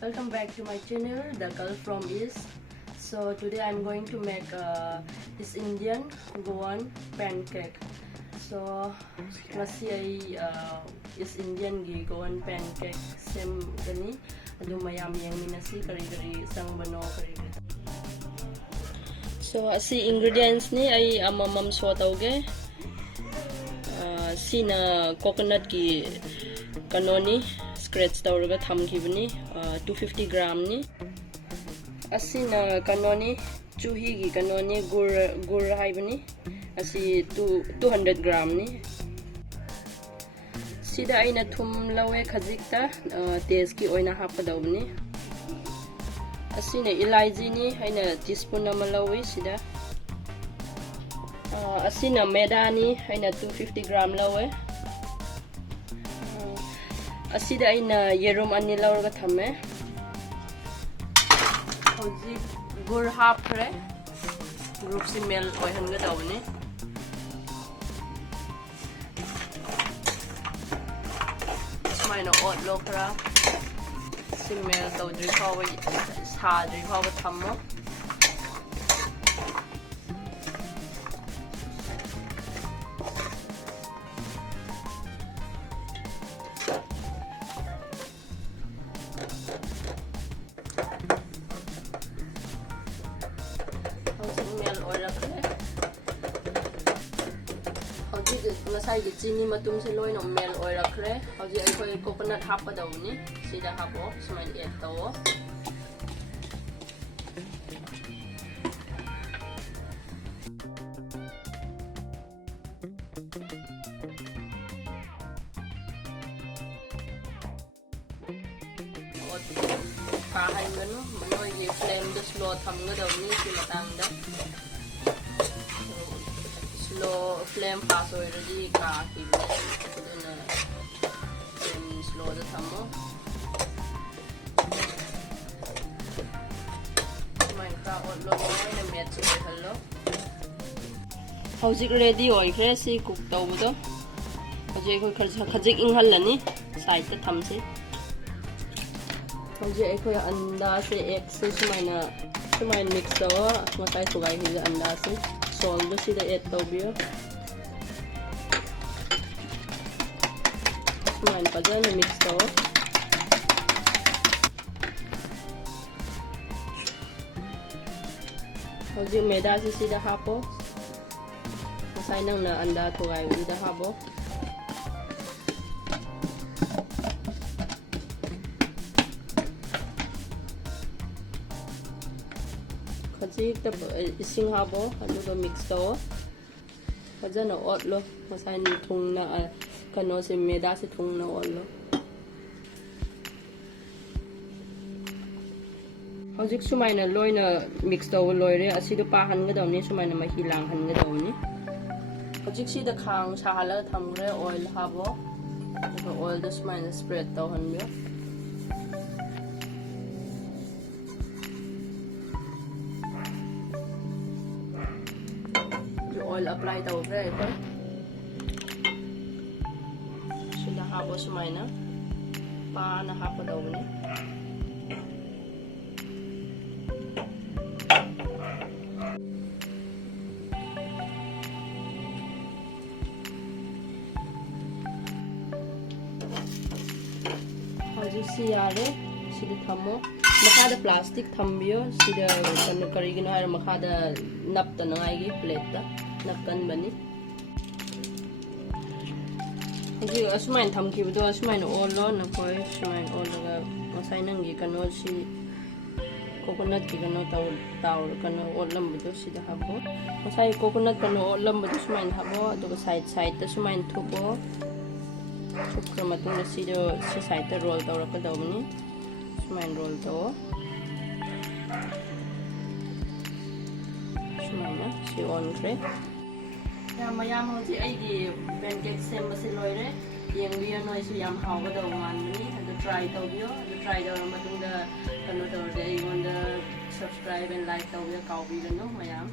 Welcome back to my channel, The Girl from East. So today I'm going to make this Indian Goan pancake. So ngasi ay is Indian gi Goan pancake sem gani adu mayam yang minasi kari sang bano kari. So asi ingredients ni ay amamam so tawge. Sina coconut ki kanoni scratch tawraga thamkhibani 250 gram ni asina kanoni chuhi gi kanoni gur haibani asi 200 gram ni sida aina thum lawe khajikta taste ki oina hapadawni asina elaichi ni aina teaspoon ama lawe sida asina maida ni aina 250 gram lawe asida aina yerum ani laurga thame hoji gur hapre group si mel oi hanga dawni smaina ot lokra si mel tawdri khawi sadri khawa thammo ngasai gi chini matum se loin no mel oi rakhre hoji ai khoi coconut hap pa dawni sida hapo smain add tawo ka hai nganu manoi gi flame do slow tham ga dawni si matang da slow flame pass already ka hibne aduna slow da thammo main ka ollo na match se hallo hojik ready oi khre si cook tawbudo hoje khoi khajik ing hallani side ta thamse hoje ai khoi anda se egg se sumain mix tawa matai sugai hi anda se salt do sida add tawbiyo sumain pajana mix tawo hoji maida se sida hapo masai nang na anda thugai sida hapo khajik ta ising habo aduga mix tawo fajana otlo masai ni thungna kano se maida se thungna otlo hojik sumaina loina mix tawo loire asido pa hanga dawni sumaina mahi lang hanga dawni hojik sida khang sahala thamgre oil habo oil da sumaina spread taw hanbyo oil apply tawgre ko sida habo sumaina pa na hapo dawni hoji si yare sida thammo makada plastic thambiyo sida kan karigino har makada napta nangai gi plate ta napkan bani hoji asmain thamkibdo asmain ollo na koi asmain olga masai nangi kano si coconut ki kano taw kano ollam bido sida habo masai coconut kano ollam bido asmain habo aduga side ta asmain thubo chukra matungda sida si side ta roll tawra ka dawni asmain roll tawo asmaina si on kre mayam hoji aigi pancake sembase loire yengbiyo noi su yam hawga daw manni adu try tawbiyo adu try dawra matungda kanu tawde igonda subscribe and like tawbiyo kawbi gano mayam